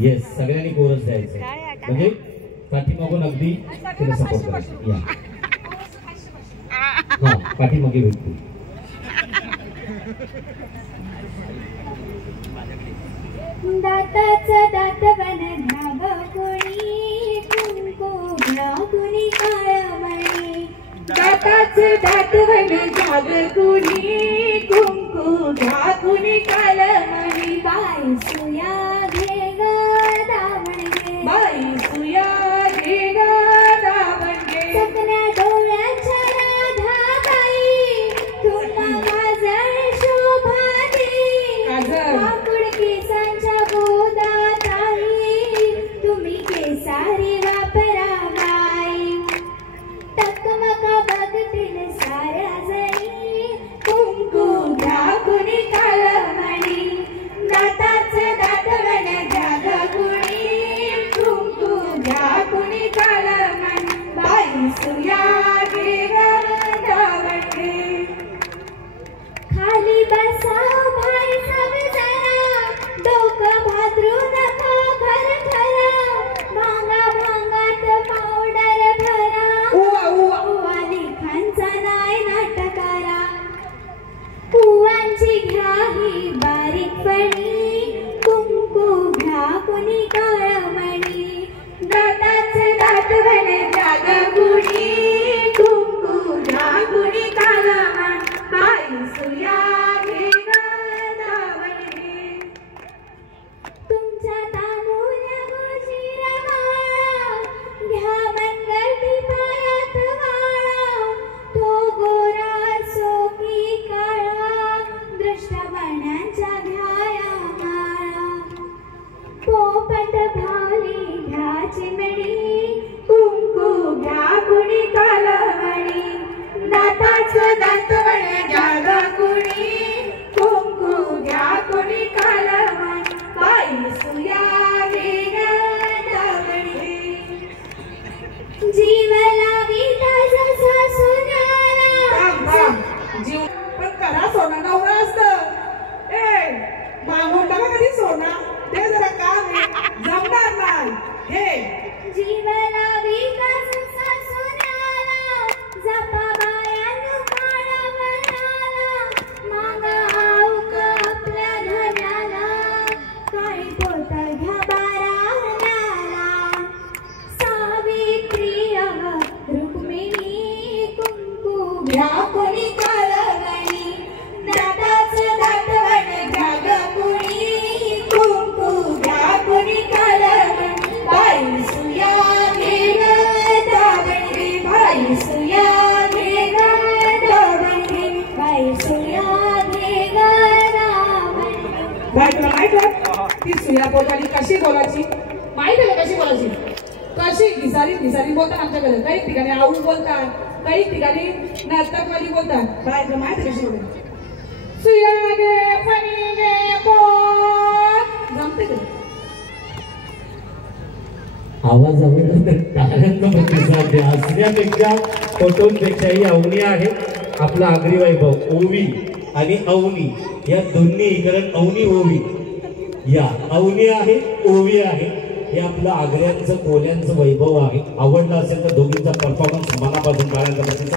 Yes, सगळ्यांनी chorus द्यायचं म्हणजे पाठीमागून अगदी तिला सपोर्ट करायचं. या हा पाठीमागे भेटतो. दाताचं दातवन घ्यावं कोणी कुंकू घ्या कुणी काळमणी. दाताचं दातवन घ्यावं कोणी कुंकू घ्या कुणी काळमणी. बाई सुया घे ग दावणगे, बाई सुया घे ग दावणगे. सपन्या डोळ्याच्या राधाबाई तुम्हा गाजर शोभा दे. माकुड केसांच्या गोदात आई तुम्ही केसारी वापरा बाई. टकमका बघतील साऱ्या जणी कुंकू घ्या कुणी काळमणी. दाताचं दातवन घ्या ग कुणी कुंकू घ्या कुणी काळमणी. बाई सुया घे ग दावणगे. खाली बसा भाई सब जरा डोकं भाद्रू नका खरखरा. भांगा भांगात पावडर भरा उवा लिखांचा नाय नाटकारा. कुवांची घ्या ही बारीकपणी कुंकू घ्या कुणी काळमणी. दाताचं दातवन घ्या ग कुणी कुंकू घ्या कुणी काळमणी. बाई सुया घे ग दावणगे. तुमच्या तानुल्या गोशीर माळा घ्या मंगळती पायात वाळा. तो गोरा असो की काळा दृष्टवण्याच्या घ्याया माळा. पोपट भावली घ्या चिमणी कुंकू घ्या कुणी काळमणी. दाताचं दातवन घ्या ग कुणी कुंकू घ्या कुणी काळमणी. बाई सुया घे ग दावणगे. जीव लाविता जसा सोन्याला. जीव पण करा सोना नवरा असतं. ए मागून बघा कधी सोना ते जरा काम जमणार नाही. हे जीव लाविता जसा सोन्याला. जपा बायानं काळा वळाला. मागा आऊक आपल्या धनाला. काळी पोत घ्या बाराला. सावित्री रुक्मिणी कुंकू घ्या कुणी काळमणी. दाताचं दातवन घ्या ग कुणी कुंकू घ्या कुणी काळमणी. बाई सुया घे ग दावणगे. बाई सुया घे ग दावणगे. बाई सुया घे ग दावणगे. बाई तुला माहित आहे ती सुया पोटाली कशी बोलायची? माहित आहे कशी बोलायची? कशी घिसारी घिसारी बोलतात आमच्याकडे. काही ठिकाणी आऊस बोलतात, काही ठिकाणी नर्तकवाली बोलतात. बाई तुला माहित आहे कशी बोलतात? सुया गे फणी गे बोल जमते का? आवाज आवडला तर टाळ्यांचा प्रतिसाद द्या. हसण्यापेक्षा फोटोंपेक्षाही अवनी आहे आपला आगरी वैभव. ओवी आणि अवनी या दोन्ही, कारण अवनी ओवी, या अवनी आहे ओवी आहे, हे आपलं आग्र्यांचं कोल्यांचं वैभव आहे. आवडलं असेल तर दोघींचा परफॉर्मन्स मनापासून टाळ्यांचा प्रतिसाद.